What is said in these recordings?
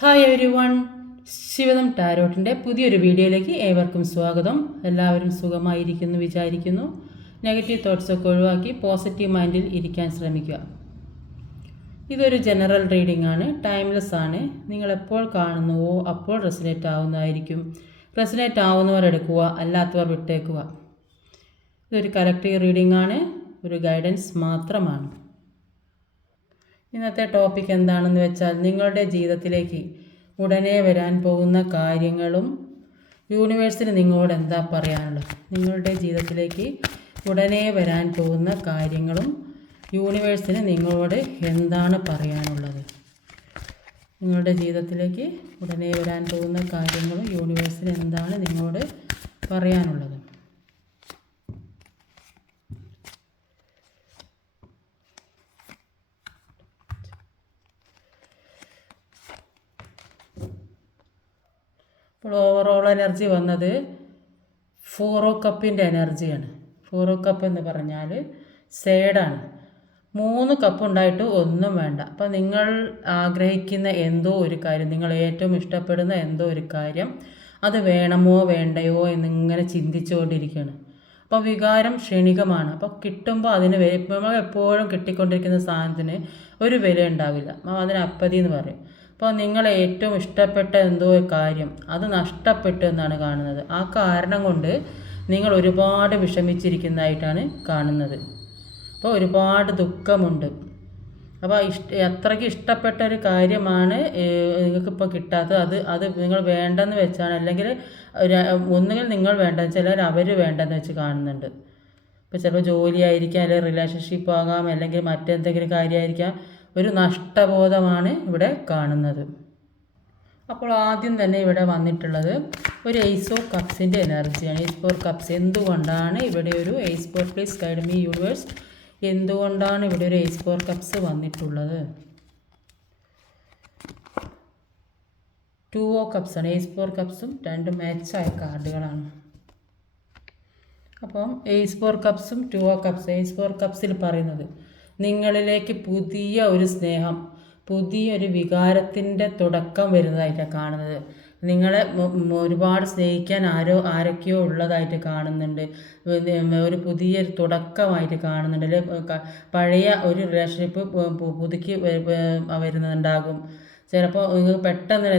Hi every one, ശിവദം ടാരോട്ടിൻ്റെ പുതിയൊരു വീഡിയോയിലേക്ക് ഏവർക്കും സ്വാഗതം. എല്ലാവരും സുഖമായിരിക്കുന്നു വിചാരിക്കുന്നു. നെഗറ്റീവ് തോട്ട്സൊക്കെ ഒഴിവാക്കി പോസിറ്റീവ് മൈൻഡിൽ ഇരിക്കാൻ ശ്രമിക്കുക. ഇതൊരു ജനറൽ റീഡിംഗ് ആണ്, ടൈംലെസ് ആണ്. നിങ്ങൾ എപ്പോൾ കാണുന്നുവോ അപ്പോൾ റെസിനേറ്റ് ആവുന്നതായിരിക്കും. റെസിനേറ്റ് ആവുന്നവർ എടുക്കുക, അല്ലാത്തവർ വിട്ടേക്കുക. ഇതൊരു കലക്റ്റീവ് റീഡിംഗ് ആണ്, ഒരു ഗൈഡൻസ് മാത്രമാണ്. ഇന്നത്തെ ടോപ്പിക് എന്താണെന്ന് വെച്ചാൽ, നിങ്ങളുടെ ജീവിതത്തിലേക്ക് ഉടനെ വരാൻ പോകുന്ന കാര്യങ്ങളും യൂണിവേഴ്സിന് നിങ്ങളോട് എന്താ പറയാനുള്ളത്. നിങ്ങളുടെ ജീവിതത്തിലേക്ക് ഉടനെ വരാൻ പോകുന്ന കാര്യങ്ങളും യൂണിവേഴ്സിന് നിങ്ങളോട് എന്താണ് പറയാനുള്ളത്. നിങ്ങളുടെ ജീവിതത്തിലേക്ക് ഉടനെ വരാൻ പോകുന്ന കാര്യങ്ങളും യൂണിവേഴ്സിന് എന്താണ് നിങ്ങളോട് പറയാനുള്ളത്. ഇപ്പോൾ ഓവറോൾ എനർജി വന്നത് 4 ഓഫ് കപ്പിൻ്റെ എനർജിയാണ്. 4 ഓഫ് കപ്പ് എന്ന് പറഞ്ഞാൽ സേഡാണ്. 3 കപ്പ് ഉണ്ടായിട്ട് ഒന്നും വേണ്ട. അപ്പോൾ നിങ്ങൾ ആഗ്രഹിക്കുന്ന എന്തോ ഒരു കാര്യം, നിങ്ങൾ ഏറ്റവും ഇഷ്ടപ്പെടുന്ന എന്തോ ഒരു കാര്യം, അത് വേണമോ വേണ്ടയോ എന്നിങ്ങനെ ചിന്തിച്ചുകൊണ്ടിരിക്കുകയാണ്. അപ്പോൾ വികാരം ക്ഷണികമാണ്. അപ്പോൾ കിട്ടുമ്പോൾ അതിന് നമ്മൾ എപ്പോഴും കിട്ടിക്കൊണ്ടിരിക്കുന്ന സാധനത്തിന് ഒരു വില ഉണ്ടാവില്ല. അതിന് അപ്പതി എന്ന് പറയും. അപ്പോൾ നിങ്ങളെ ഏറ്റവും ഇഷ്ടപ്പെട്ട എന്തോ ഒരു കാര്യം അത് നഷ്ടപ്പെട്ടു എന്നാണ് കാണുന്നത്. ആ കാരണം കൊണ്ട് നിങ്ങൾ ഒരുപാട് വിഷമിച്ചിരിക്കുന്നതായിട്ടാണ് കാണുന്നത്. അപ്പോൾ ഒരുപാട് ദുഃഖമുണ്ട്. അപ്പോൾ അത്രയ്ക്ക് ഇഷ്ടപ്പെട്ട ഒരു കാര്യമാണ് നിങ്ങൾക്കിപ്പോൾ കിട്ടാത്തത്. അത് നിങ്ങൾ വേണ്ടെന്ന് വെച്ചാണ്, അല്ലെങ്കിൽ ഒന്നുകിൽ നിങ്ങൾ വേണ്ടെന്ന്, ചിലർ അവർ വേണ്ടെന്ന് വെച്ച് കാണുന്നുണ്ട്. ഇപ്പോൾ ചിലപ്പോൾ ജോലി ആയിരിക്കാം, അല്ലെങ്കിൽ റിലേഷൻഷിപ്പ് ആകാം, അല്ലെങ്കിൽ മറ്റെന്തെങ്കിലും കാര്യമായിരിക്കാം. ഒരു നഷ്ടബോധമാണ് ഇവിടെ കാണുന്നത്. അപ്പോൾ ആദ്യം തന്നെ ഇവിടെ വന്നിട്ടുള്ളത് ഒരു ഏസ് ഓഫ് കപ്സിൻ്റെ എനർജിയാണ്. Ace for cups. എന്തുകൊണ്ടാണ് ഇവിടെ ഒരു ace for, please guide me universe, എന്തുകൊണ്ടാണ് ഇവിടെ ഒരു ഏസ് ഫോർ കപ്സ് വന്നിട്ടുള്ളത്? 2 ഓഫ് കപ്സാണ്. ഏസ് ഫോർ കപ്സും 2 മാച്ചായ കാർഡുകളാണ്. അപ്പം ഏസ് ഫോർ കപ്സും 2 ഓഫ് കപ്സ്. ഏസ് ഫോർ കപ്സിൽ പറയുന്നത് നിങ്ങളിലേക്ക് പുതിയ ഒരു സ്നേഹം, പുതിയൊരു വികാരത്തിൻ്റെ തുടക്കം വരുന്നതായിട്ടാണ് കാണുന്നത്. നിങ്ങളെ ഒരുപാട് സ്നേഹിക്കാൻ ആരൊക്കെയോ ഉള്ളതായിട്ട് കാണുന്നുണ്ട്. ഒരു പുതിയൊരു തുടക്കമായിട്ട് കാണുന്നുണ്ട്. അല്ലെങ്കിൽ പഴയ ഒരു റിലേഷൻഷിപ്പ് പുതുക്കി വരുന്നുണ്ടാകും. ചിലപ്പോൾ നിങ്ങൾക്ക് പെട്ടെന്ന്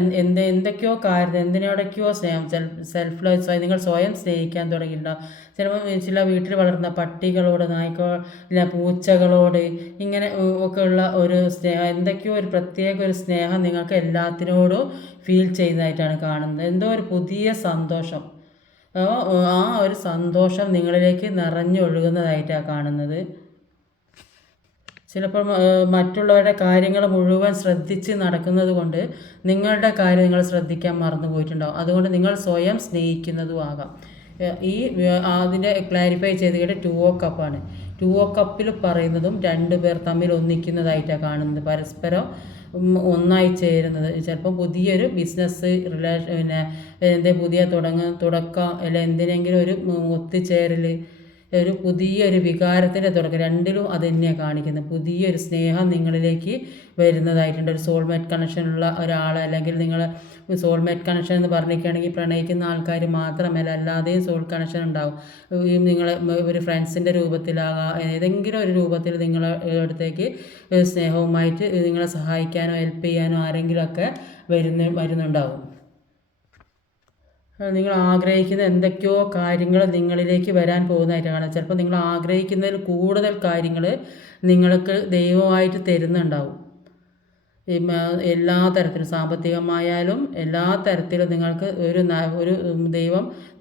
എന്തൊക്കെയോ കാര്യം, എന്തിനോടൊക്കെയോ സ്നേഹം, സെൽഫ് ലവ്, നിങ്ങൾ സ്വയം സ്നേഹിക്കാൻ തുടങ്ങിയിട്ടുണ്ടാകും. ചിലപ്പോൾ ചില വീട്ടിൽ വളർന്ന പട്ടികളോട്, നായ്ക്കളോ, പൂച്ചകളോട്, ഇങ്ങനെ ഒക്കെയുള്ള ഒരു സ്നേഹം, എന്തൊക്കെയോ ഒരു പ്രത്യേക ഒരു സ്നേഹം നിങ്ങൾക്ക് എല്ലാത്തിനോടും ഫീൽ ചെയ്യുന്നതായിട്ടാണ് കാണുന്നത്. എന്തോ ഒരു പുതിയ സന്തോഷം, ആ ഒരു സന്തോഷം നിങ്ങളിലേക്ക് നിറഞ്ഞൊഴുകുന്നതായിട്ടാണ് കാണുന്നത്. ചിലപ്പോൾ മറ്റുള്ളവരുടെ കാര്യങ്ങൾ മുഴുവൻ ശ്രദ്ധിച്ച് നടക്കുന്നത് കൊണ്ട് നിങ്ങളുടെ കാര്യം നിങ്ങൾ ശ്രദ്ധിക്കാൻ മറന്നു പോയിട്ടുണ്ടാകും. അതുകൊണ്ട് നിങ്ങൾ സ്വയം സ്നേഹിക്കുന്നതും ആകാം. അതിൻ്റെ ക്ലാരിഫൈ ചെയ്തിട്ട് 2 ഓഫ് കപ്പാണ്. 2 ഓഫ് കപ്പിൽ പറയുന്നതും 2 പേർ തമ്മിൽ ഒന്നിക്കുന്നതായിട്ടാണ് കാണുന്നത്. പരസ്പരം ഒന്നായി ചേരുന്നത്. ചിലപ്പോൾ പുതിയൊരു ബിസിനസ് പുതിയ തുടക്കം, അല്ലെങ്കിൽ എന്തിനെങ്കിലും ഒരു ഒത്തുചേരൽ, ഒരു പുതിയൊരു വികാരത്തിൻ്റെ തുടക്കം, രണ്ടിലും അത് തന്നെയാണ് കാണിക്കുന്നത്. പുതിയൊരു സ്നേഹം നിങ്ങളിലേക്ക് വരുന്നതായിട്ടുണ്ട്. ഒരു സോൾമേറ്റ് കണക്ഷനുള്ള ഒരാൾ, അല്ലെങ്കിൽ നിങ്ങൾ സോൾമേറ്റ് കണക്ഷൻ എന്ന് പറഞ്ഞിരിക്കുകയാണെങ്കിൽ പ്രണയിക്കുന്ന ആൾക്കാർ മാത്രമല്ല, അല്ലാതെയും സോൾ കണക്ഷൻ ഉണ്ടാകും. നിങ്ങൾ ഒരു ഫ്രണ്ട്സിൻ്റെ രൂപത്തിലാകാം, ഏതെങ്കിലും ഒരു രൂപത്തിൽ നിങ്ങളുടെ അടുത്തേക്ക് സ്നേഹവുമായിട്ട് നിങ്ങളെ സഹായിക്കാനോ ഹെൽപ്പ് ചെയ്യാനോ ആരെങ്കിലുമൊക്കെ വരുന്നുണ്ടാവും. നിങ്ങൾ ആഗ്രഹിക്കുന്ന എന്തൊക്കെയോ കാര്യങ്ങൾ നിങ്ങളിലേക്ക് വരാൻ പോകുന്നതായിട്ട് കാണാം. ചിലപ്പോൾ നിങ്ങൾ ആഗ്രഹിക്കുന്നതിൽ കൂടുതൽ കാര്യങ്ങൾ നിങ്ങൾക്ക് ദൈവമായിട്ട് തരുന്നുണ്ടാവും. എല്ലാ തരത്തിലും, സാമ്പത്തികമായാലും എല്ലാ തരത്തിലും നിങ്ങൾക്ക് ഒരു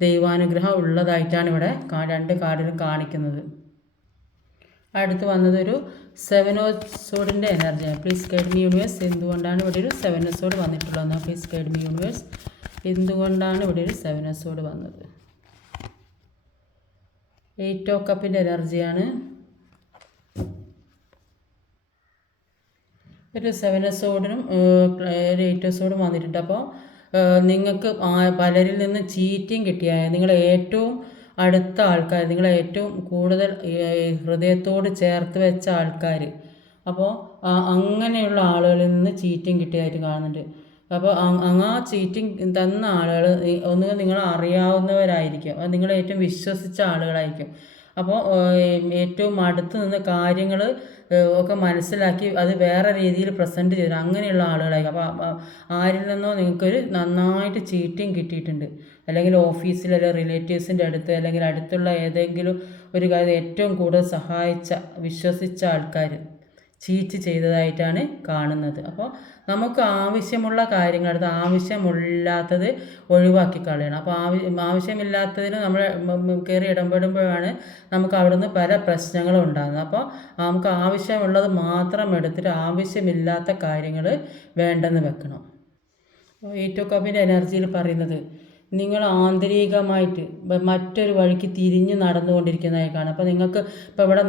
ദൈവാനുഗ്രഹം ഉള്ളതായിട്ടാണ് ഇവിടെ 2 കാർഡിലും കാണിക്കുന്നത്. അടുത്ത് വന്നതൊരു 7 ഓഫ് സോഡിൻ്റെ എനർജിയാണ്. പ്ലീസ് ഗൈഡ് മീ യൂണിവേഴ്സ്, എന്തുകൊണ്ടാണ് ഇവിടെ ഒരു 7 ഓഫ് സോഡ് വന്നിട്ടുള്ളതെന്ന് പ്ലീസ് ഗൈഡ് മീ യൂണിവേഴ്സ്, എന്തുകൊണ്ടാണ് ഇവിടെ ഒരു 7 ഓഫ് സോഡ് വന്നത്? 8 ഓഫ് കപ്പിൻ്റെ എനർജിയാണ്. ഒരു 7 ഓഫ് സോഡിനും ഒരു 8 ഓഫ് സോഡും വന്നിട്ടുണ്ട്. അപ്പോൾ നിങ്ങൾക്ക് പലരിൽ നിന്ന് ചീറ്റിങ് കിട്ടിയ, നിങ്ങളെ ഏറ്റവും അടുത്ത ആൾക്കാർ, നിങ്ങളെ ഏറ്റവും കൂടുതൽ ഹൃദയത്തോട് ചേർത്ത് വെച്ച ആൾക്കാർ, അപ്പോൾ അങ്ങനെയുള്ള ആളുകളിൽ നിന്ന് ചീറ്റിങ് കിട്ടിയതായിട്ട് കാണുന്നുണ്ട്. അപ്പോൾ ആ ചീറ്റിംഗ് തന്ന ആളുകൾ ഒന്നുകിൽ നിങ്ങൾ അറിയാവുന്നവരായിരിക്കും, അത് നിങ്ങൾ ഏറ്റവും വിശ്വസിച്ച ആളുകളായിരിക്കും. അപ്പോൾ ഏറ്റവും അടുത്ത് നിന്ന് കാര്യങ്ങൾ ഒക്കെ മനസ്സിലാക്കി അത് വേറെ രീതിയിൽ പ്രസൻറ്റ് ചെയ്തു അങ്ങനെയുള്ള ആളുകളായിരിക്കും. അപ്പോൾ ആരിൽ നിന്നോ നിങ്ങൾക്കൊരു നന്നായിട്ട് ചീറ്റിംഗ് കിട്ടിയിട്ടുണ്ട്, അല്ലെങ്കിൽ ഓഫീസിൽ അല്ലെങ്കിൽ റിലേറ്റീവ്സിൻ്റെ അടുത്ത് അല്ലെങ്കിൽ അടുത്തുള്ള ഏതെങ്കിലും ഒരു കാര്യം ഏറ്റവും കൂടുതൽ സഹായിച്ച വിശ്വസിച്ച ആൾക്കാർ ചീറ്റ് ചെയ്തതായിട്ടാണ് കാണുന്നത്. അപ്പോൾ നമുക്ക് ആവശ്യമുള്ള കാര്യങ്ങളെടുത്ത് ആവശ്യമില്ലാത്തത് ഒഴിവാക്കി കളയണം. അപ്പോൾ ആവശ്യമില്ലാത്തതിന് നമ്മൾ കയറി ഇടപെടുമ്പോഴാണ് നമുക്ക് അവിടുന്ന് പല പ്രശ്നങ്ങളും ഉണ്ടാകുന്നത്. അപ്പോൾ നമുക്ക് ആവശ്യമുള്ളത് മാത്രം എടുത്തിട്ട് ആവശ്യമില്ലാത്ത കാര്യങ്ങൾ വേണ്ടെന്ന് വെക്കണം. എയ്റ്റ് ഓഫ് കപ്പിൻ്റെ എനർജിയിൽ പറയുന്നത് നിങ്ങൾ ആന്തരികമായിട്ട് മറ്റൊരു വഴിക്ക് തിരിഞ്ഞ് നടന്നുകൊണ്ടിരിക്കുന്നതായി കാണാം. അപ്പോൾ നിങ്ങൾക്ക് ഇപ്പോൾ ഇവിടെ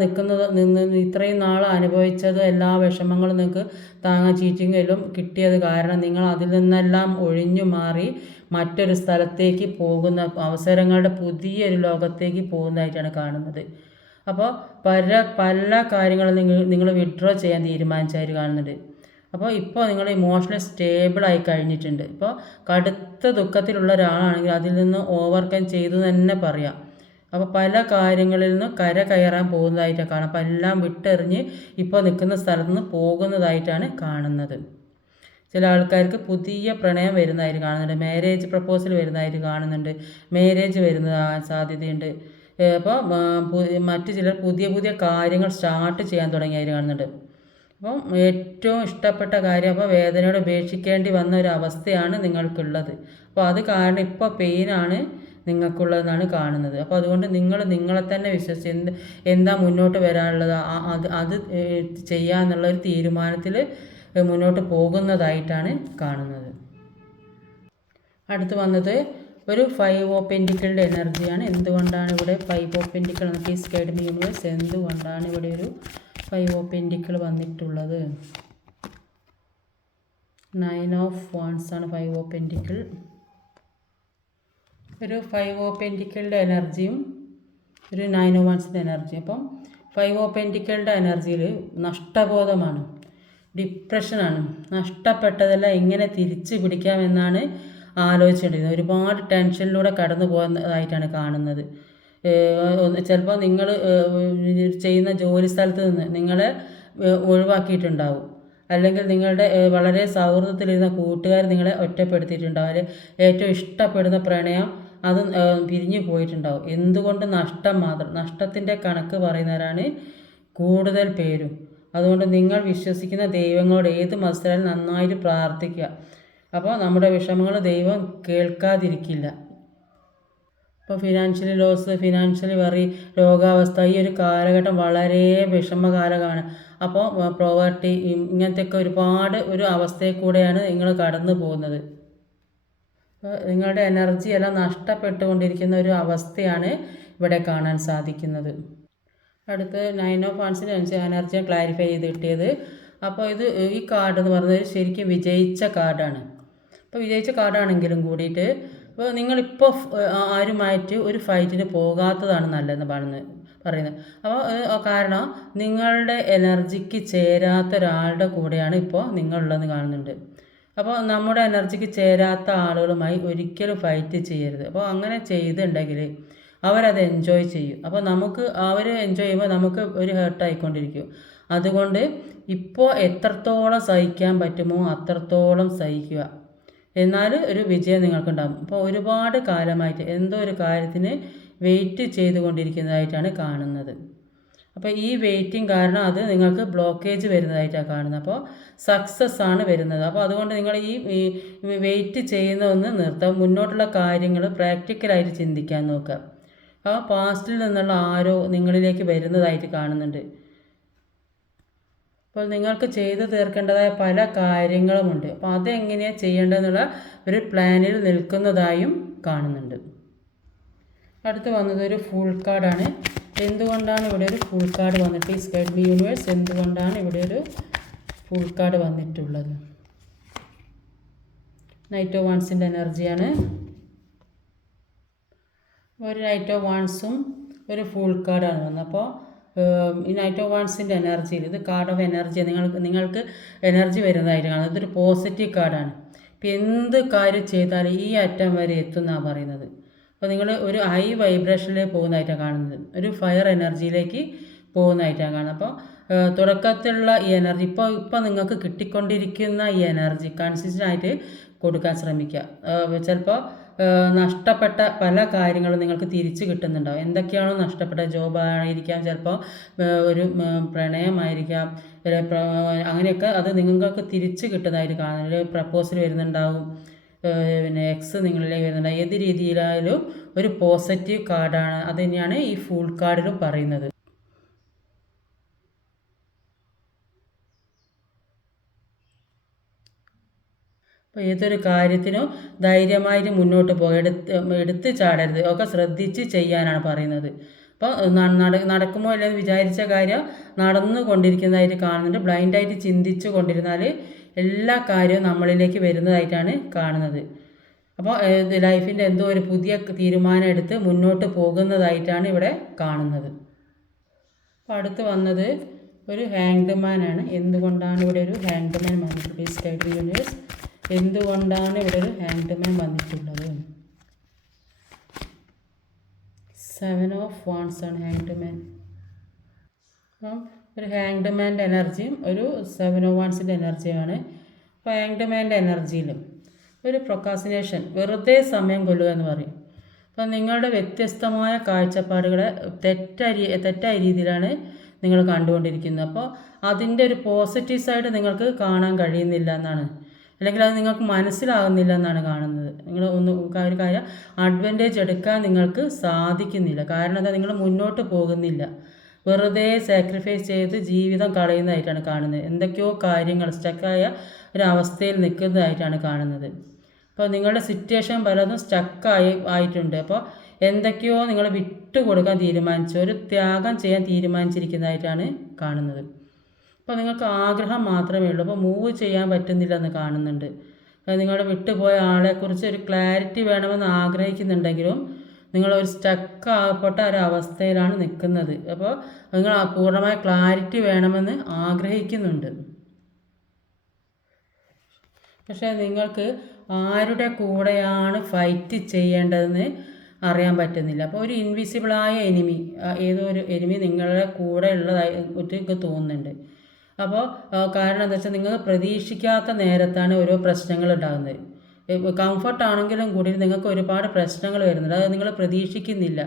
നിന്ന് ഇത്രയും നാൾ അനുഭവിച്ചത് എല്ലാ വിഷമങ്ങളും നിങ്ങൾക്ക് താങ്ങാൻ ചീറ്റിങ്ങെല്ലാം കിട്ടിയത് കാരണം നിങ്ങൾ അതിൽ നിന്നെല്ലാം ഒഴിഞ്ഞു മാറി മറ്റൊരു സ്ഥലത്തേക്ക് പോകുന്ന അവസരങ്ങളുടെ പുതിയൊരു ലോകത്തേക്ക് പോകുന്നതായിട്ടാണ് കാണുന്നത്. അപ്പോൾ പല കാര്യങ്ങളും നിങ്ങൾ വിഡ്രോ ചെയ്യാൻ തീരുമാനിച്ചതായിട്ട് കാണുന്നുണ്ട്. അപ്പോൾ ഇപ്പോൾ നിങ്ങൾ ഇമോഷണലി സ്റ്റേബിളായി കഴിഞ്ഞിട്ടുണ്ട്. ഇപ്പോൾ കടുത്ത ദുഃഖത്തിലുള്ള ഒരാളാണെങ്കിൽ അതിൽ നിന്ന് ഓവർകം ചെയ്തു തന്നെ പറയാം. അപ്പോൾ പല കാര്യങ്ങളിൽ നിന്ന് കയറാൻ പോകുന്നതായിട്ടാണ് കാണാം. അപ്പോൾ എല്ലാം വിട്ടെറിഞ്ഞ് ഇപ്പോൾ നിൽക്കുന്ന സ്ഥലത്ത് നിന്ന് പോകുന്നതായിട്ടാണ് കാണുന്നത്. ചില ആൾക്കാർക്ക് പുതിയ പ്രണയം വരുന്നതായിട്ട് കാണുന്നുണ്ട്, മാരേജ് പ്രപ്പോസൽ വരുന്നതായിട്ട് കാണുന്നുണ്ട്, മാരേജ് വരുന്ന സാധ്യതയുണ്ട്. അപ്പോൾ മറ്റു ചിലർ പുതിയ കാര്യങ്ങൾ സ്റ്റാർട്ട് ചെയ്യാൻ തുടങ്ങിയതായിട്ട് കാണുന്നുണ്ട്. അപ്പം ഏറ്റവും ഇഷ്ടപ്പെട്ട കാര്യം അപ്പോൾ വേദനയോടെ ഉപേക്ഷിക്കേണ്ടി വന്ന ഒരു അവസ്ഥയാണ് നിങ്ങൾക്കുള്ളത്. അപ്പോൾ അത് കാരണം ഇപ്പോൾ പെയിനാണ് നിങ്ങൾക്കുള്ളതെന്നാണ് കാണുന്നത്. അപ്പോൾ അതുകൊണ്ട് നിങ്ങളെ തന്നെ വിശ്വസിച്ച് എന്താ മുന്നോട്ട് വരാനുള്ളത് അത് ചെയ്യാന്നുള്ള ഒരു തീരുമാനത്തിൽ മുന്നോട്ട് പോകുന്നതായിട്ടാണ് കാണുന്നത്. അടുത്ത് വന്നത് ഒരു 5 ഓഫ് പെൻറ്റിക്കിളുടെ എനർജിയാണ്. എന്തുകൊണ്ടാണ് ഇവിടെ 5 of pentacle please guide me universe, എന്തുകൊണ്ടാണ് ഇവിടെ ഒരു 5 ഓഫ് പെൻറ്റിക്കിൾ വന്നിട്ടുള്ളത്? 9 ഓഫ് വാണ്ട്സ് ആണ് 5 ഓഫ് പെൻറ്റിക്കിൾ. ഒരു 5 ഓഫ് പെൻറ്റിക്കിളുടെ എനർജിയും ഒരു 9 ഓഫ് വാണ്ട്സിൻ്റെ എനർജിയും. അപ്പം 5 ഓഫ് പെൻറ്റിക്കിളുടെ എനർജിയിൽ നഷ്ടബോധമാണ്, ഡിപ്രഷനാണ്, നഷ്ടപ്പെട്ടതെല്ലാം എങ്ങനെ തിരിച്ചു പിടിക്കാമെന്നാണ് ആലോചിച്ചിട്ടുള്ളത്. ഒരുപാട് ടെൻഷനിലൂടെ കടന്നു പോകുന്നതായിട്ടാണ് കാണുന്നത്. ചിലപ്പോൾ നിങ്ങൾ ചെയ്യുന്ന ജോലി സ്ഥലത്ത് നിന്ന് നിങ്ങളെ ഒഴിവാക്കിയിട്ടുണ്ടാവും, അല്ലെങ്കിൽ നിങ്ങളുടെ വളരെ സൗഹൃദത്തിലിരുന്ന കൂട്ടുകാർ നിങ്ങളെ ഒറ്റപ്പെടുത്തിയിട്ടുണ്ടാവും, അല്ലെങ്കിൽ ഏറ്റവും ഇഷ്ടപ്പെടുന്ന പ്രണയം അത് പിരിഞ്ഞു പോയിട്ടുണ്ടാവും. എന്തുകൊണ്ട് നഷ്ടത്തിൻ്റെ കണക്ക് പറയുന്നവരാണ് കൂടുതൽ പേരും. അതുകൊണ്ട് നിങ്ങൾ വിശ്വസിക്കുന്ന ദൈവങ്ങളോട് ഏത് മത്സരം നന്നായിട്ട് പ്രാർത്ഥിക്കുക. അപ്പോൾ നമ്മുടെ വിഷമങ്ങൾ ദൈവം കേൾക്കാതിരിക്കില്ല. ഇപ്പോൾ ഫിനാൻഷ്യലി ലോസ്, ഫിനാൻഷ്യലി വറി, രോഗാവസ്ഥ, ഈ ഒരു കാലഘട്ടം വളരെ വിഷമകാലമാണ്. അപ്പോൾ പ്രോവർട്ടി ഇങ്ങനത്തെയൊക്കെ ഒരുപാട് ഒരു അവസ്ഥയിൽ കൂടെയാണ് നിങ്ങൾ കടന്നു പോകുന്നത്. നിങ്ങളുടെ എനർജി എല്ലാം നഷ്ടപ്പെട്ടുകൊണ്ടിരിക്കുന്ന ഒരു അവസ്ഥയാണ് ഇവിടെ കാണാൻ സാധിക്കുന്നത്. അടുത്ത് 9 ഓഫ് വാണ്ട്സിൻ്റെ എനർജിയെ ക്ലാരിഫൈ ചെയ്ത് കിട്ടിയത്. അപ്പോൾ ഈ കാർഡ് എന്ന് പറയുന്നത് ശരിക്കും വിജയിച്ച കാർഡാണ്. അപ്പോൾ വിജയിച്ച കാർഡാണെങ്കിലും കൂടിയിട്ട് ഇപ്പോൾ നിങ്ങളിപ്പോൾ ആരുമായിട്ട് ഒരു ഫൈറ്റിന് പോകാത്തതാണ് നല്ലതെന്ന് പറയുന്നത്. അപ്പോൾ കാരണം നിങ്ങളുടെ എനർജിക്ക് ചേരാത്ത ഒരാളുടെ കൂടെയാണ് ഇപ്പോൾ നിങ്ങളുള്ളതെന്ന് കാണുന്നുണ്ട്. അപ്പോൾ നമ്മുടെ എനർജിക്ക് ചേരാത്ത ആളുകളുമായി ഒരിക്കലും ഫൈറ്റ് ചെയ്യരുത്. അപ്പോൾ അങ്ങനെ ചെയ്തിട്ടുണ്ടെങ്കിൽ അവരത് എൻജോയ് ചെയ്യും. അപ്പോൾ അവർ എൻജോയ് ചെയ്യുമ്പോൾ നമുക്ക് ഒരു ഹേർട്ടായിക്കൊണ്ടിരിക്കും. അതുകൊണ്ട് ഇപ്പോൾ എത്രത്തോളം സഹിക്കാൻ പറ്റുമോ അത്രത്തോളം സഹിക്കുക, എന്നാൽ ഒരു വിജയം നിങ്ങൾക്കുണ്ടാകും. അപ്പോൾ ഒരുപാട് കാലമായിട്ട് എന്തോ ഒരു കാര്യത്തിന് വെയിറ്റ് ചെയ്തുകൊണ്ടിരിക്കുന്നതായിട്ടാണ് കാണുന്നത്. അപ്പോൾ ഈ വെയിറ്റിംഗ് കാരണം അത് നിങ്ങൾക്ക് ബ്ലോക്കേജ് വരുന്നതായിട്ടാണ് കാണുന്നത്. അപ്പോൾ സക്സസ് ആണ് വരുന്നത്. അപ്പോൾ അതുകൊണ്ട് നിങ്ങൾ ഈ വെയിറ്റ് ചെയ്യുന്നതൊന്ന് നിർത്തുക, മുന്നോട്ടുള്ള കാര്യങ്ങൾ പ്രാക്ടിക്കലായിട്ട് ചിന്തിക്കാൻ നോക്കുക. അപ്പോൾ പാസ്റ്റിൽ നിന്നുള്ള ആരോ നിങ്ങളിലേക്ക് വരുന്നതായിട്ട് കാണുന്നുണ്ട്. അപ്പോൾ നിങ്ങൾക്ക് ചെയ്തു തീർക്കേണ്ടതായ പല കാര്യങ്ങളുമുണ്ട്. അപ്പോൾ അതെങ്ങനെയാണ് ചെയ്യേണ്ടതെന്നുള്ള ഒരു പ്ലാനിൽ നിൽക്കുന്നതായും കാണുന്നുണ്ട്. അടുത്ത് വന്നത് ഒരു ഫുൾ കാർഡാണ്. എന്തുകൊണ്ടാണ് ഇവിടെ ഒരു ഫുൾ കാർഡ് വന്നിട്ട് പ്ലീസ് ഗൈഡ് മീ യൂണിവേഴ്സ്, എന്തുകൊണ്ടാണ് ഇവിടെ ഒരു ഫുൾ കാർഡ് വന്നിട്ടുള്ളത്? നൈറ്റ് ഓഫ് വാണ്ട്സിൻ്റെ എനർജിയാണ്. ഒരു നൈറ്റ് ഓഫ് വാണ്ട്സും ഒരു ഫുൾ കാർഡാണ് വന്നത്. അപ്പോൾ ഈ നൈറ്റ് ഓഫ് വാണ്ട്സിൻ്റെ എനർജിയിൽ ഇത് കാർഡ് ഓഫ് എനർജി നിങ്ങൾക്ക് എനർജി വരുന്നതായിട്ട് കാണുന്നത്. ഇതൊരു പോസിറ്റീവ് കാർഡാണ്. ഇപ്പം എന്ത് കാര്യം ചെയ്താലും ഈ അറ്റം വരെ എത്തുമെന്നാണ് പറയുന്നത്. അപ്പോൾ നിങ്ങൾ ഒരു ഹൈ വൈബ്രേഷനിലേക്ക് പോകുന്നതായിട്ടാണ് കാണുന്നത്, ഒരു ഫയർ എനർജിയിലേക്ക് പോകുന്നതായിട്ടാണ് കാണുന്നത്. അപ്പോൾ തുടക്കത്തിലുള്ള ഈ എനർജി ഇപ്പോൾ നിങ്ങൾക്ക് കിട്ടിക്കൊണ്ടിരിക്കുന്ന ഈ എനർജി കൺസിസ്റ്റൻ്റ് ആയിട്ട് കൊടുക്കാൻ ശ്രമിക്കുക. ചിലപ്പോൾ നഷ്ടപ്പെട്ട പല കാര്യങ്ങളും നിങ്ങൾക്ക് തിരിച്ച് കിട്ടുന്നുണ്ടാവും. എന്തൊക്കെയാണോ നഷ്ടപ്പെട്ട, ജോബായിരിക്കാം, ചിലപ്പോൾ ഒരു പ്രണയമായിരിക്കാം, അങ്ങനെയൊക്കെ അത് നിങ്ങൾക്ക് തിരിച്ച് കിട്ടുന്നതായിട്ട് കാണുന്നത്. പ്രപ്പോസൽ വരുന്നുണ്ടാവും, പിന്നെ എക്സ് നിങ്ങളിലേക്ക് വരുന്നുണ്ടാവും. ഏത് രീതിയിലായാലും ഒരു പോസിറ്റീവ് കാർഡാണ്. അത് തന്നെയാണ് ഈ ഫുൾ കാർഡിലും പറയുന്നത്. അപ്പോൾ ഏതൊരു കാര്യത്തിനും ധൈര്യമായിട്ട് മുന്നോട്ട് പോകുക, എടുത്ത് ചാടരുത്, ഒക്കെ ശ്രദ്ധിച്ച് ചെയ്യാനാണ് പറയുന്നത്. അപ്പോൾ നടക്കുമോ അല്ലെന്ന് വിചാരിച്ച കാര്യം നടന്നു കൊണ്ടിരിക്കുന്നതായിട്ട് കാണുന്നുണ്ട്. ബ്ലൈൻഡായിട്ട് ചിന്തിച്ചു കൊണ്ടിരുന്നാൽ എല്ലാ കാര്യവും നമ്മളിലേക്ക് വരുന്നതായിട്ടാണ് കാണുന്നത്. അപ്പോൾ ലൈഫിൻ്റെ എന്തോ ഒരു പുതിയ തീരുമാനം എടുത്ത് മുന്നോട്ട് പോകുന്നതായിട്ടാണ് ഇവിടെ കാണുന്നത്. അപ്പോൾ അടുത്ത് വന്നത് ഒരു ഹാങ്ഡ് മാനാണ്. എന്തുകൊണ്ടാണ് ഇവിടെ ഒരു ഹാങ്ഡ് മാൻ വന്നിട്ടുള്ളത്? സ്റ്റഡി യൂണിവേഴ്സ്, എന്തുകൊണ്ടാണ് ഇവിടെ ഒരു ഹാങ്ഡ് മാൻ വന്നിട്ടുള്ളത്? 7 ഓഫ് വാണ്ട്സ് ആണ് ഹാങ്ഡ് മാൻ. അപ്പം ഒരു ഹാങ്ഡ് മാൻ്റെ എനർജിയും ഒരു 7 ഓഫ് വാണ്ട്സിൻ്റെ എനർജിയാണ്. അപ്പോൾ ഹാങ്ഡ് മാൻ്റെ എനർജിയിലും ഒരു പ്രൊക്കാസിനേഷൻ, വെറുതെ സമയം കൊല്ലുക എന്ന് പറയും. അപ്പം നിങ്ങളുടെ വ്യത്യസ്തമായ കാഴ്ചപ്പാടുകളെ തെറ്റായ രീതിയിലാണ് നിങ്ങൾ കണ്ടുകൊണ്ടിരിക്കുന്നത്. അപ്പോൾ അതിൻ്റെ ഒരു പോസിറ്റീവ് സൈഡ് നിങ്ങൾക്ക് കാണാൻ കഴിയുന്നില്ല എന്നാണ്, അല്ലെങ്കിൽ അത് നിങ്ങൾക്ക് മനസ്സിലാകുന്നില്ല എന്നാണ് കാണുന്നത്. നിങ്ങൾ ഒരു കാര്യം അഡ്വാൻറ്റേജ് എടുക്കാൻ നിങ്ങൾക്ക് സാധിക്കുന്നില്ല. കാരണം എന്താ, നിങ്ങൾ മുന്നോട്ട് പോകുന്നില്ല, വെറുതെ സാക്രിഫൈസ് ചെയ്ത് ജീവിതം കളയുന്നതായിട്ടാണ് കാണുന്നത്. എന്തൊക്കെയോ കാര്യങ്ങൾ സ്റ്റക്കായ ഒരവസ്ഥയിൽ നിൽക്കുന്നതായിട്ടാണ് കാണുന്നത്. അപ്പോൾ നിങ്ങളുടെ സിറ്റുവേഷൻ പലതും ആയിട്ടുണ്ട്. അപ്പോൾ എന്തൊക്കെയോ നിങ്ങൾ വിട്ടുകൊടുക്കാൻ തീരുമാനിച്ചു, ഒരു ത്യാഗം ചെയ്യാൻ തീരുമാനിച്ചിരിക്കുന്നതായിട്ടാണ് കാണുന്നത്. അപ്പോൾ നിങ്ങൾക്ക് ആഗ്രഹം മാത്രമേ ഉള്ളൂ, അപ്പോൾ മൂവ് ചെയ്യാൻ പറ്റുന്നില്ലെന്ന് കാണുന്നുണ്ട്. നിങ്ങൾ വിട്ടുപോയ ആളെക്കുറിച്ച് ഒരു ക്ലാരിറ്റി വേണമെന്ന് ആഗ്രഹിക്കുന്നുണ്ടെങ്കിലും നിങ്ങൾ ഒരു സ്റ്റക്കാകപ്പെട്ട ഒരവസ്ഥയിലാണ് നിൽക്കുന്നത്. അപ്പോൾ നിങ്ങൾ പൂർണ്ണമായ ക്ലാരിറ്റി വേണമെന്ന് ആഗ്രഹിക്കുന്നുണ്ട്. പക്ഷേ നിങ്ങൾക്ക് ആരുടെ കൂടെയാണ് ഫൈറ്റ് ചെയ്യേണ്ടതെന്ന് അറിയാൻ പറ്റുന്നില്ല. അപ്പോൾ ഒരു ഇൻവിസിബിളായ എനിമി, ഏതോ ഒരു എനിമി നിങ്ങളുടെ കൂടെ ഉള്ളതായി എനിക്ക് തോന്നുന്നുണ്ട്. അപ്പോൾ കാരണം എന്താ വെച്ചാൽ നിങ്ങൾ പ്രതീക്ഷിക്കാത്ത നേരത്താണ് ഓരോ പ്രശ്നങ്ങൾ ഉണ്ടാകുന്നത്. കംഫർട്ടാണെങ്കിലും കൂടി നിങ്ങൾക്ക് ഒരുപാട് പ്രശ്നങ്ങൾ വരുന്നുണ്ട്, അത് നിങ്ങൾ പ്രതീക്ഷിക്കുന്നില്ല.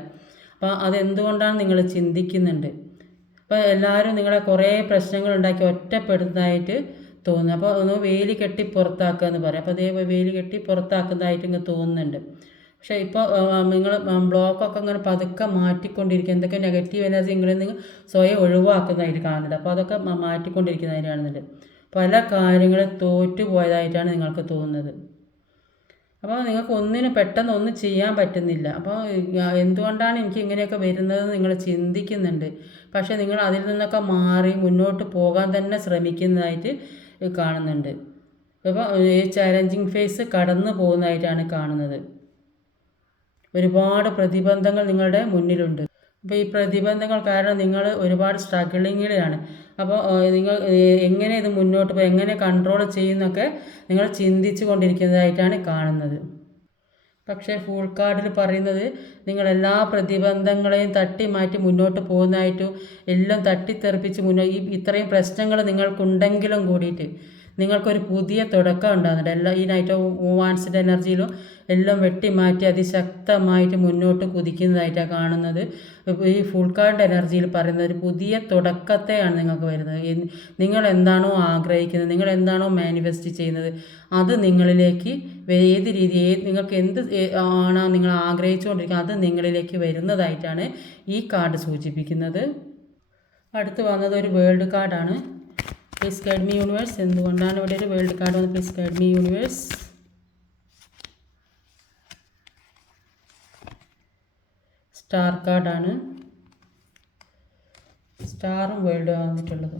അപ്പോൾ അതെന്തുകൊണ്ടാണ് നിങ്ങൾ ചിന്തിക്കുന്നുണ്ട്. അപ്പോൾ എല്ലാവരും നിങ്ങളെ കുറേ പ്രശ്നങ്ങൾ ഉണ്ടാക്കി ഒറ്റപ്പെടുന്നതായിട്ട് തോന്നുന്നു. അപ്പോൾ ഒന്ന് വേലി കെട്ടി പുറത്താക്കുക എന്ന് പറയും. അപ്പോൾ അതേ വേലി കെട്ടി പുറത്താക്കുന്നതായിട്ട് ഇങ്ങനെ തോന്നുന്നുണ്ട്. പക്ഷേ ഇപ്പോൾ നിങ്ങൾ ബ്ലോക്കൊക്കെ ഇങ്ങനെ പതുക്കെ മാറ്റിക്കൊണ്ടിരിക്കുക, എന്തൊക്കെ നെഗറ്റീവ് എനർജി നിങ്ങൾ സ്വയം ഒഴിവാക്കുന്നതായിട്ട് കാണുന്നുണ്ട്. അപ്പോൾ അതൊക്കെ മാറ്റിക്കൊണ്ടിരിക്കുന്നതായിട്ട് കാണുന്നുണ്ട്. പല കാര്യങ്ങളും തോറ്റുപോയതായിട്ടാണ് നിങ്ങൾക്ക് തോന്നുന്നത്. അപ്പോൾ നിങ്ങൾക്ക് ഒന്നിനും പെട്ടെന്ന് ഒന്നും ചെയ്യാൻ പറ്റുന്നില്ല. അപ്പോൾ എന്തുകൊണ്ടാണ് എനിക്ക് ഇങ്ങനെയൊക്കെ വരുന്നതെന്ന് നിങ്ങൾ ചിന്തിക്കുന്നുണ്ട്. പക്ഷേ നിങ്ങൾ അതിൽ നിന്നൊക്കെ മാറി മുന്നോട്ട് പോകാൻ തന്നെ ശ്രമിക്കുന്നതായിട്ട് കാണുന്നുണ്ട്. അപ്പോൾ ഈ ചാലഞ്ചിങ് ഫേസ് കടന്നു പോകുന്നതായിട്ടാണ് കാണുന്നത്. ഒരുപാട് പ്രതിബന്ധങ്ങൾ നിങ്ങളുടെ മുന്നിലുണ്ട്. അപ്പോൾ ഈ പ്രതിബന്ധങ്ങൾ കാരണം നിങ്ങൾ ഒരുപാട് സ്ട്രഗിളിങ്ങിലാണ്. അപ്പോൾ നിങ്ങൾ എങ്ങനെ ഇത് മുന്നോട്ട് പോയി എങ്ങനെ കൺട്രോൾ ചെയ്യുന്നൊക്കെ നിങ്ങൾ ചിന്തിച്ചു കൊണ്ടിരിക്കുന്നതായിട്ടാണ് കാണുന്നത്. പക്ഷേ ഫുൾ കാർഡിൽ പറയുന്നത് നിങ്ങളെല്ലാ പ്രതിബന്ധങ്ങളെയും തട്ടി മാറ്റി മുന്നോട്ട് പോകുന്നതായിട്ടും എല്ലാം തട്ടിത്തെറിപ്പിച്ച് ഇത്രയും പ്രശ്നങ്ങൾ നിങ്ങൾക്കുണ്ടെങ്കിലും കൂടിയിട്ട് നിങ്ങൾക്കൊരു പുതിയ തുടക്കം ഉണ്ടാകുന്നുണ്ട്. എല്ലാം ഈ നൈറ്റ് ഓഫ് വാണ്ട്സിൻ്റെ എനർജിയിലും എല്ലാം വെട്ടിമാറ്റി അതിശക്തമായിട്ട് മുന്നോട്ട് കുതിക്കുന്നതായിട്ടാണ് കാണുന്നത്. ഈ ഫുൾ കാർഡ് എനർജിയിൽ പറയുന്നത് ഒരു പുതിയ തുടക്കത്തെയാണ് നിങ്ങൾക്ക് വരുന്നത്. നിങ്ങൾ എന്താണോ ആഗ്രഹിക്കുന്നത്, നിങ്ങൾ എന്താണോ മാനിഫെസ്റ്റ് ചെയ്യുന്നത്, അത് നിങ്ങളിലേക്ക് ഏത് രീതി നിങ്ങൾക്ക് എന്ത് ആണോ നിങ്ങൾ ആഗ്രഹിച്ചുകൊണ്ടിരിക്കുന്നത് അത് നിങ്ങളിലേക്ക് വരുന്നതായിട്ടാണ് ഈ കാർഡ് സൂചിപ്പിക്കുന്നത്. അടുത്ത് വന്നത് ഒരു വേൾഡ് കാർഡാണ്. പ്ലീസ് ഗൈഡ് മീ യൂണിവേഴ്സ്, എന്തുകൊണ്ടാണ് ഇവിടെ ഒരു വേൾഡ് കാർഡ് വന്നത്? Please guide me universe. Star കാർഡാണ്, സ്റ്റാറും വേൾഡും വന്നിട്ടുള്ളത്.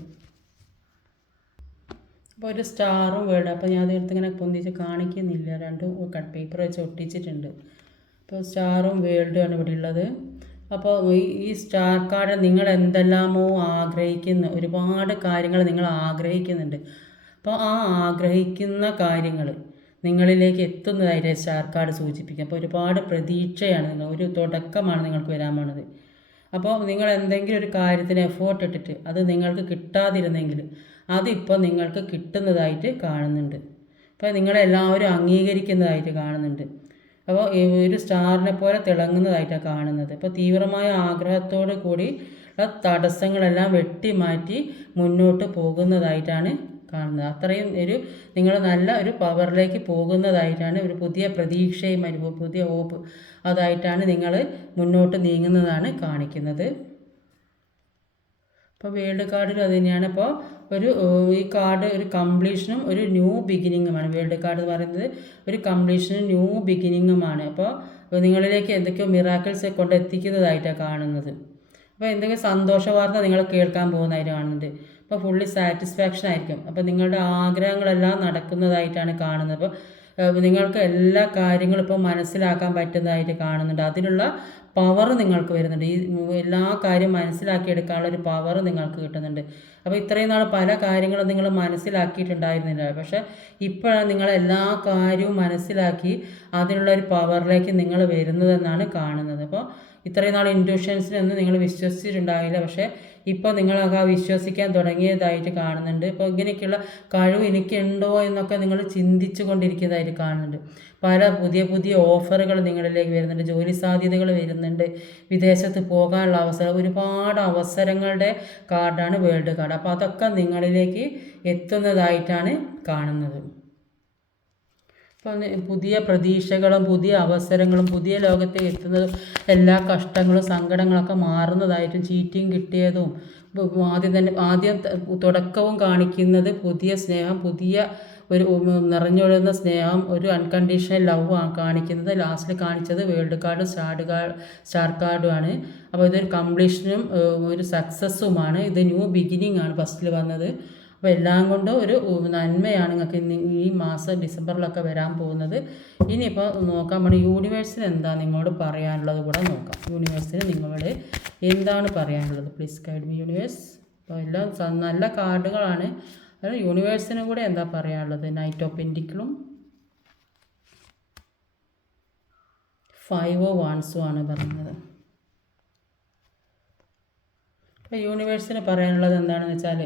അപ്പോൾ ഒരു സ്റ്റാറും വേൾഡും, അപ്പോൾ ഞാൻ അതെടുത്ത് ഇങ്ങനെ പൊന്തിച്ച് കാണിക്കുന്നില്ല, രണ്ടും കട്ട് പേപ്പർ വെച്ച് ഒട്ടിച്ചിട്ടുണ്ട്. അപ്പോൾ സ്റ്റാറും വേൾഡും ആണ് ഇവിടെ ഉള്ളത്. അപ്പോൾ ഈ സ്റ്റാർ കാർഡ് നിങ്ങൾ എന്തെല്ലാമോ ആഗ്രഹിക്കുന്ന ഒരുപാട് കാര്യങ്ങൾ നിങ്ങൾ ആഗ്രഹിക്കുന്നുണ്ട്. അപ്പോൾ ആ ആഗ്രഹിക്കുന്ന കാര്യങ്ങൾ നിങ്ങളിലേക്ക് എത്തുന്നതായിട്ട് സ്റ്റാർ കാർഡ് സൂചിപ്പിക്കും. അപ്പോൾ ഒരുപാട് പ്രതീക്ഷയാണ് ഒരു തുടക്കമാണ് നിങ്ങൾക്ക് വരാൻ പോണത്. അപ്പോൾ നിങ്ങൾ എന്തെങ്കിലും ഒരു കാര്യത്തിന് എഫേർട്ട് ഇട്ടിട്ട് അത് നിങ്ങൾക്ക് കിട്ടാതിരുന്നെങ്കിൽ അതിപ്പോൾ നിങ്ങൾക്ക് കിട്ടുന്നതായിട്ട് കാണുന്നുണ്ട്. അപ്പോൾ നിങ്ങളെല്ലാവരും അംഗീകരിക്കുന്നതായിട്ട് കാണുന്നുണ്ട്. അപ്പോൾ ഒരു സ്റ്റാറിനെ പോലെ തിളങ്ങുന്നതായിട്ടാണ് കാണുന്നത്. അപ്പോൾ തീവ്രമായ ആഗ്രഹത്തോടു കൂടി തടസ്സങ്ങളെല്ലാം വെട്ടിമാറ്റി മുന്നോട്ട് പോകുന്നതായിട്ടാണ് കാണുന്നത്. അത്രയും നിങ്ങൾ നല്ല ഒരു പവറിലേക്ക് പോകുന്നതായിട്ടാണ്, ഒരു പുതിയ പ്രതീക്ഷയും പുതിയ ഹോപ്പ് അതായിട്ടാണ് നിങ്ങൾ മുന്നോട്ട് നീങ്ങുന്നതാണ് കാണിക്കുന്നത്. അപ്പോൾ വേൾഡ് കാർഡിൽ അത് തന്നെയാണ്. അപ്പോൾ ഈ കാർഡ് ഒരു കംപ്ലീഷനും ഒരു ന്യൂ ബിഗിനിങ്ങുമാണ്. വേൾഡ് കാർഡ് എന്ന് പറയുന്നത് ഒരു കംപ്ലീഷനും ന്യൂ ബിഗിനിങ്ങുമാണ്. അപ്പോൾ നിങ്ങളിലേക്ക് എന്തൊക്കെയോ മിറാക്കിൾസ് കൊണ്ട് എത്തിക്കുന്നതായിട്ടാണ് കാണുന്നത്. അപ്പോൾ എന്തെങ്കിലും സന്തോഷ വാർത്ത നിങ്ങൾ കേൾക്കാൻ പോകുന്നതായിട്ട് കാണുന്നുണ്ട്. അപ്പോൾ ഫുള്ളി സാറ്റിസ്ഫാക്ഷൻ ആയിരിക്കും. അപ്പോൾ നിങ്ങളുടെ ആഗ്രഹങ്ങളെല്ലാം നടക്കുന്നതായിട്ടാണ് കാണുന്നത്. അപ്പോൾ നിങ്ങൾക്ക് എല്ലാ കാര്യങ്ങളും ഇപ്പോൾ മനസ്സിലാക്കാൻ പറ്റുന്നതായിട്ട് കാണുന്നുണ്ട്. അതിനുള്ള പവർ നിങ്ങൾക്ക് വരുന്നുണ്ട്. ഈ എല്ലാ കാര്യം മനസ്സിലാക്കിയെടുക്കാനുള്ള ഒരു പവർ നിങ്ങൾക്ക് കിട്ടുന്നുണ്ട്. അപ്പോൾ ഇത്രയും നാൾ പല കാര്യങ്ങളും നിങ്ങൾ മനസ്സിലാക്കിയിട്ടുണ്ടായിരുന്നില്ല. പക്ഷേ ഇപ്പോഴാണ് നിങ്ങൾ എല്ലാ കാര്യവും മനസ്സിലാക്കി അതിനുള്ള ഒരു പവറിലേക്ക് നിങ്ങൾ വരുന്നതെന്നാണ് കാണുന്നത്. അപ്പോൾ ഇത്രയും നാൾ ഇൻറ്റ്യൂഷൻസിനൊന്നും നിങ്ങൾ വിശ്വസിച്ചിട്ടുണ്ടാവില്ല. പക്ഷേ ഇപ്പോൾ നിങ്ങളൊക്കെ വിശ്വസിക്കാൻ തുടങ്ങിയതായിട്ട് കാണുന്നുണ്ട്. ഇപ്പോൾ ഇങ്ങനെയൊക്കെയുള്ള കഴിവ് എനിക്കുണ്ടോ എന്നൊക്കെ നിങ്ങൾ ചിന്തിച്ചു കൊണ്ടിരിക്കുന്നതായിട്ട് കാണുന്നുണ്ട്. പല പുതിയ പുതിയ ഓഫറുകൾ നിങ്ങളിലേക്ക് വരുന്നുണ്ട്, ജോലി സാധ്യതകൾ വരുന്നുണ്ട്, വിദേശത്ത് പോകാനുള്ള അവസരം, ഒരുപാട് അവസരങ്ങളുടെ കാർഡാണ് വേൾഡ് കാർഡ്. അപ്പോൾ അതൊക്കെ നിങ്ങളിലേക്ക് എത്തുന്നതായിട്ടാണ് കാണുന്നത്. അപ്പം പുതിയ പ്രതീക്ഷകളും പുതിയ അവസരങ്ങളും പുതിയ ലോകത്തേക്ക് എത്തുന്നതും എല്ലാ കഷ്ടങ്ങളും സങ്കടങ്ങളൊക്കെ മാറുന്നതായിട്ടും ചീറ്റിങ് കിട്ടിയതും ആദ്യം തുടക്കവും കാണിക്കുന്നത് പുതിയ സ്നേഹം, പുതിയ ഒരു നിറഞ്ഞൊഴുകുന്ന സ്നേഹം, ഒരു അൺകണ്ടീഷണൽ ലവ് കാണിക്കുന്നത്. ലാസ്റ്റിൽ കാണിച്ചത് വേൾഡ് കാർഡും സ്റ്റാർ കാർഡുമാണ്. അപ്പോൾ ഇതൊരു കംപ്ലീഷനും ഒരു സക്സസ്സുമാണ്. ഇത് ന്യൂ ബിഗിനിങ് ആണ് ഫസ്റ്റിൽ വന്നത്. അപ്പോൾ എല്ലാം കൊണ്ടും ഒരു നന്മയാണ് നിങ്ങൾക്ക് ഈ മാസം ഡിസംബറിലൊക്കെ വരാൻ പോകുന്നത്. ഇനിയിപ്പോൾ നോക്കാൻ വേണ്ടി യൂണിവേഴ്സിന് എന്താ നിങ്ങളോട് പറയാനുള്ളത് കൂടെ നോക്കാം. യൂണിവേഴ്സിന് നിങ്ങളോട് എന്താണ് പറയാനുള്ളത്? Please guide me universe. അപ്പോൾ എല്ലാം നല്ല കാർഡുകളാണ്. അത് യൂണിവേഴ്സിനും കൂടെ എന്താ പറയാനുള്ളത്? നൈറ്റ് ഓഫ് പെൻറ്റിക്കിളും 5 ഓഫ് വാൺസും ആണ് പറയുന്നത്. അപ്പോൾ യൂണിവേഴ്സിന് പറയാനുള്ളത് എന്താണെന്ന് വെച്ചാൽ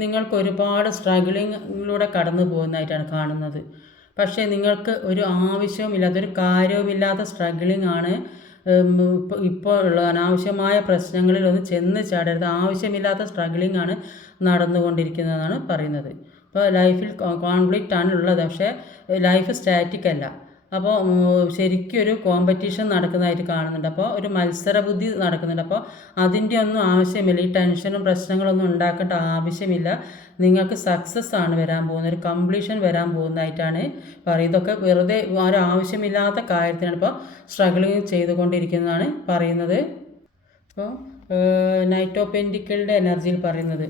നിങ്ങൾക്ക് ഒരുപാട് സ്ട്രഗിളിങ്ങിലൂടെ കടന്നു പോകുന്നതായിട്ടാണ് കാണുന്നത്. പക്ഷേ നിങ്ങൾക്ക് ഒരു ആവശ്യവുമില്ലാത്ത ഒരു കാര്യവുമില്ലാത്ത സ്ട്രഗിളിംഗ് ആണ് ഇപ്പോൾ ഉള്ള. അനാവശ്യമായ പ്രശ്നങ്ങളിലൊന്നും ചെന്ന് ചാടരുത്. ആവശ്യമില്ലാത്ത സ്ട്രഗിളിംഗ് ആണ് നടന്നുകൊണ്ടിരിക്കുന്നതെന്നാണ് പറയുന്നത്. ഇപ്പോൾ ലൈഫിൽ കോൺഫ്ലിക്റ്റ് ആണ് ഉള്ളത്, പക്ഷേ ലൈഫ് സ്റ്റാറ്റിക് അല്ല. അപ്പോൾ ശരിക്കും ഒരു കോമ്പറ്റീഷൻ നടക്കുന്നതായിട്ട് കാണുന്നുണ്ട്. അപ്പോൾ ഒരു മത്സരബുദ്ധി നടക്കുന്നുണ്ട്. അപ്പോൾ അതിൻ്റെ ഒന്നും ആവശ്യമില്ല. ഈ ടെൻഷനും പ്രശ്നങ്ങളൊന്നും ഉണ്ടാക്കേണ്ട ആവശ്യമില്ല. നിങ്ങൾക്ക് സക്സസ് ആണ് വരാൻ പോകുന്നത്, ഒരു കംപ്ലീഷൻ വരാൻ പോകുന്നതായിട്ടാണ് പറയുന്നത്. ഇതൊക്കെ വെറുതെ ഒരു ആവശ്യമില്ലാത്ത കാര്യത്തിനാണ് ഇപ്പോൾ സ്ട്രഗിളിങ് ചെയ്തുകൊണ്ടിരിക്കുന്നതാണ് പറയുന്നത്. അപ്പോൾ നൈറ്റ് ഓഫ് പെൻറ്റിക്കിളുടെ എനർജിയിൽ പറയുന്നത്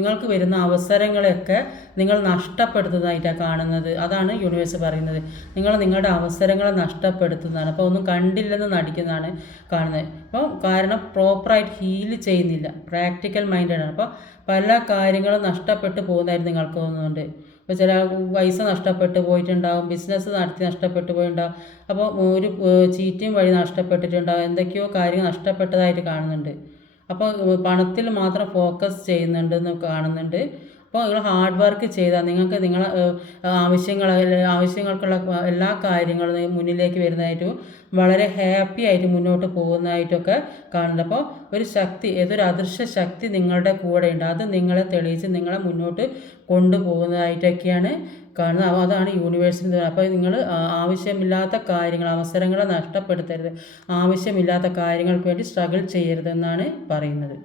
നിങ്ങൾക്ക് വരുന്ന അവസരങ്ങളെയൊക്കെ നിങ്ങൾ നഷ്ടപ്പെടുത്തുന്നതായിട്ടാണ് കാണുന്നത്. അതാണ് യൂണിവേഴ്സ് പറയുന്നത്. നിങ്ങളുടെ അവസരങ്ങളെ നഷ്ടപ്പെടുത്തുന്നതാണ്. അപ്പോൾ ഒന്നും കണ്ടില്ലെന്ന് നടിക്കുന്നതാണ് കാണുന്നത്. അപ്പോൾ കാരണം പ്രോപ്പറായിട്ട് ഹീല് ചെയ്യുന്നില്ല, പ്രാക്ടിക്കൽ മൈൻഡാണ്. അപ്പോൾ പല കാര്യങ്ങളും നഷ്ടപ്പെട്ടു പോകുന്നതായിട്ട് നിങ്ങൾക്ക് തോന്നുന്നുണ്ട്. ഇപ്പോൾ ചില പൈസ നഷ്ടപ്പെട്ടു പോയിട്ടുണ്ടാകും, ബിസിനസ് നടത്തി നഷ്ടപ്പെട്ടു പോയിട്ടുണ്ടാകും. അപ്പോൾ ഒരു ചീറ്റിംഗ് വഴി നഷ്ടപ്പെട്ടിട്ടുണ്ടാകും, എന്തൊക്കെയോ കാര്യങ്ങൾ നഷ്ടപ്പെട്ടതായിട്ട് കാണുന്നുണ്ട്. അപ്പോൾ പണത്തിൽ മാത്രം ഫോക്കസ് ചെയ്യുന്നുണ്ടെന്ന് കാണുന്നുണ്ട്. അപ്പോൾ നിങ്ങൾ ഹാർഡ് വർക്ക് ചെയ്താൽ നിങ്ങൾക്ക് നിങ്ങളെ ആവശ്യങ്ങൾക്കുള്ള എല്ലാ കാര്യങ്ങളും മുന്നിലേക്ക് വരുന്നതായിട്ടും വളരെ ഹാപ്പി ആയിട്ട് മുന്നോട്ട് പോകുന്നതായിട്ടൊക്കെ കാണുന്നുണ്ട്. അപ്പോൾ ഒരു ശക്തി, ഏതൊരു അദൃശ്യ ശക്തി നിങ്ങളുടെ കൂടെ ഉണ്ട്. അത് നിങ്ങളെ തെളിയിച്ച് നിങ്ങളെ മുന്നോട്ട് കൊണ്ടുപോകുന്നതായിട്ടൊക്കെയാണ് കാണുന്നത്. അതാണ് യൂണിവേഴ്സിൻ്റെ. അപ്പോൾ നിങ്ങൾ ആവശ്യമില്ലാത്ത കാര്യങ്ങൾ, അവസരങ്ങളെ നഷ്ടപ്പെടുത്തരുത്, ആവശ്യമില്ലാത്ത കാര്യങ്ങൾക്ക് വേണ്ടി സ്ട്രഗിൾ ചെയ്യരുതെന്നാണ് പറയുന്നത്.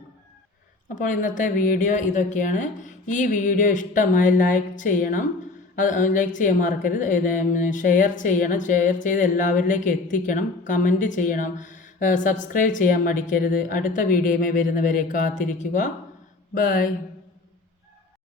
അപ്പോൾ ഇന്നത്തെ വീഡിയോ ഇതൊക്കെയാണ്. ഈ വീഡിയോ ഇഷ്ടമായി ലൈക്ക് ചെയ്യണം, ലൈക്ക് ചെയ്യാൻ മറക്കരുത്. ഷെയർ ചെയ്യണം, ഷെയർ ചെയ്ത് എല്ലാവരിലേക്ക് എത്തിക്കണം, കമൻറ്റ് ചെയ്യണം, സബ്സ്ക്രൈബ് ചെയ്യാൻ മടിക്കരുത്. അടുത്ത വീഡിയോയുമായി വരുന്നവരെ കാത്തിരിക്കുക. ബൈ.